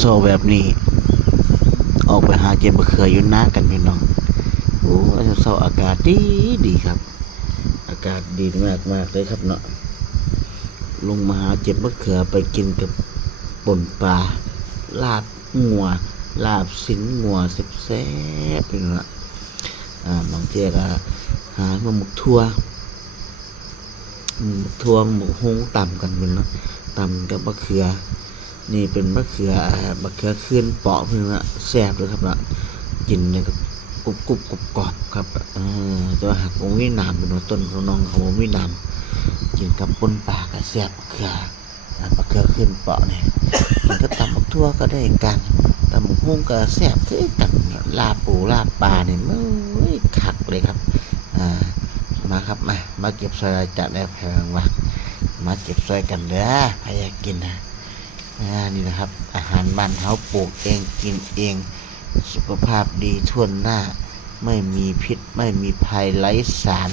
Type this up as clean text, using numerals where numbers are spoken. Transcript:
โซแบบนี้ออกไปหาเจ็บมะเขืออยู่น้ากันพี่น้องโอ้เศร้าอากาศดีครับอากาศดีมากเลยครับเนาะลงมาหาเจ็บมะเขือไปกินกับป่นปลาลาบงัวลาบสินงัวแซ่บๆพี่น้องบางเจ๊ก็หามาหมกทั่วหมกฮงต่ำกันเป็นเนาะต่ำกับมะเขือนี่เป็นมะเขือขึ้นเปาะเพื่อนแซ่บเลยครับละกินเนี่ยกับกรุบกรอบครับแต่ว่าหากผมไม่นำเป็นต้นน้องเขาไม่นำกินกับปนปลากับแซ่บมะเขือขึ้นเปาะเนี่ยมันก็ตำมะทั่วก็ได้กันตำมะฮงก็แซ่บคือกันลาปูลาปลาเนี่ยไม่ขักเลยครับมาครับมาเก็บซอยจัดได้แพงว่ะมาเก็บซอยกันเด้อใครอยากกินนะนี่นะครับอาหารบ้านเฮาปลูกเองกินเองสุขภาพดีทั่วหน้าไม่มีพิษไม่มีภัยไร้สาร